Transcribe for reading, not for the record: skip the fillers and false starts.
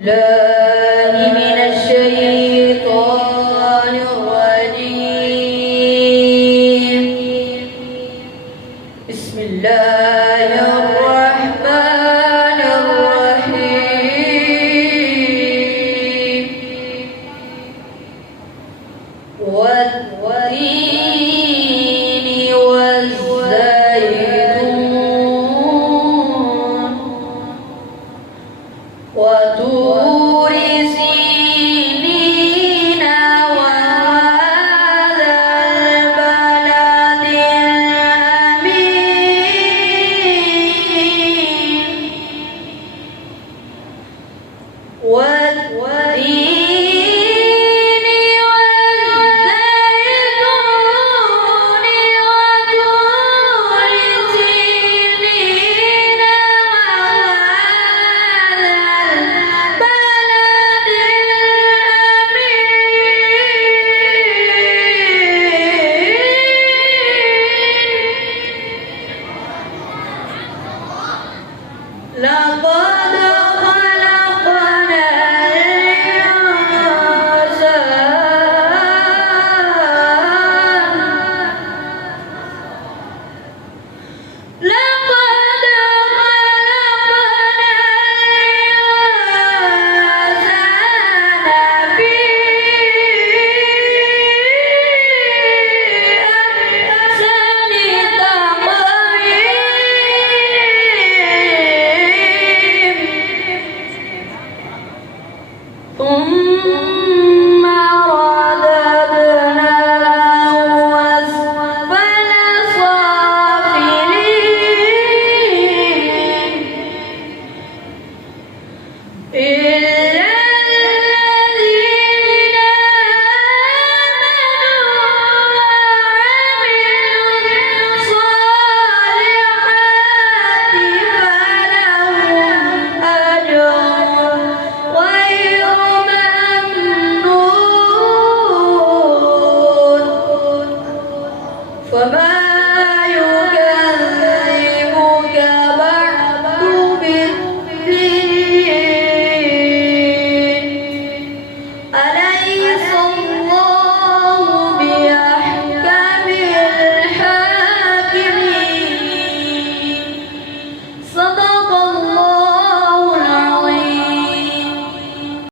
الله من الشيطان الرجيم. بسم الله الرحمن الرحيم. والتين والزيتون وطور سينين وهذا البلد الأمين. والتين والزيتون وطور سينين لقد خلقنا الإنسان في أحسن تقويم. ثم رددناه أسفل سافلين إلا الذين آمنوا وعملوا الصالحات فلهم أجر غير ممنون. فما